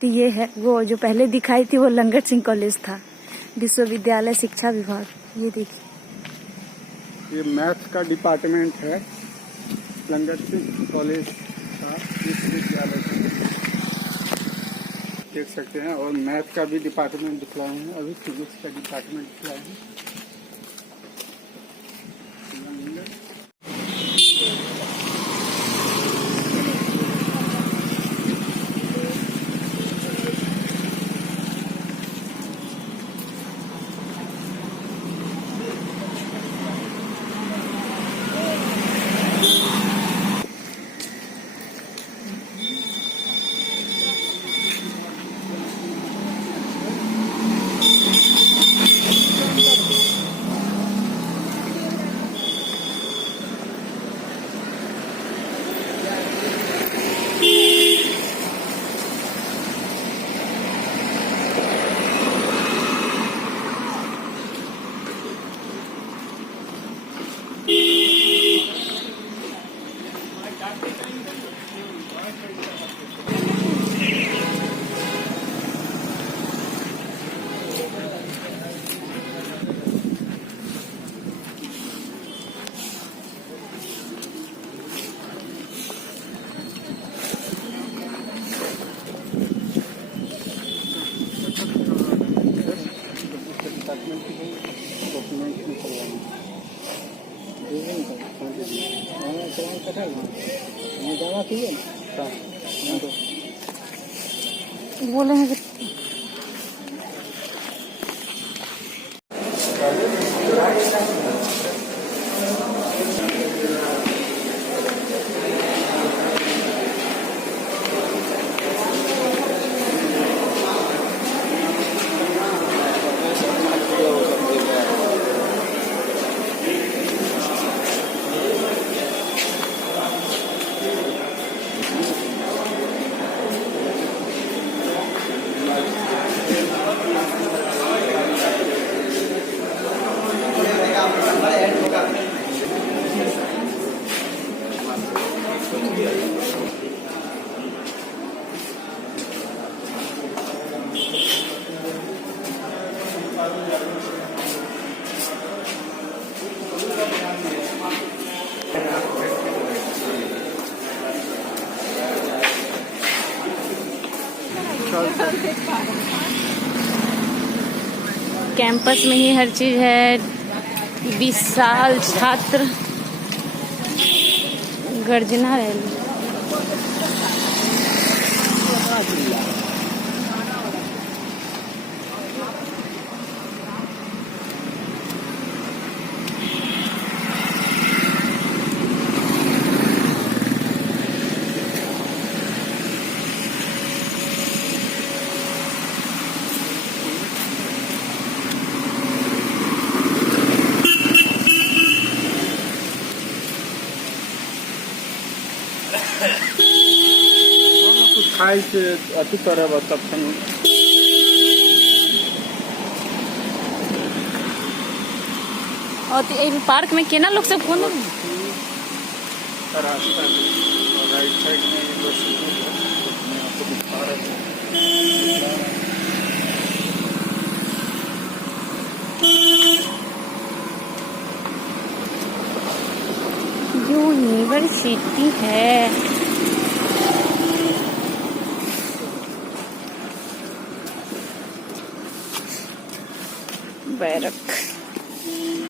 तो ये है वो जो पहले दिखाई थी, वो लंगट सिंह कॉलेज था, विश्वविद्यालय शिक्षा विभाग। ये देखिए, ये मैथ्स का डिपार्टमेंट है लंगट सिंह कॉलेज का विश्वविद्यालय, देख सकते हैं। और मैथ का भी डिपार्टमेंट दिखलाए हैं, अभी फिजिक्स का डिपार्टमेंट दिखलाए हैं। बोले हैं कि कैंपस में ही हर चीज है। विशाल छात्र गर्जना रैली। खाई से अति तरह तब और तो पार्क में केना लोग सब कौन रास्ता और राइट साइड में मैं आपको दिखा रहा हूँ। यूनिवर्सिटी है। बैरक।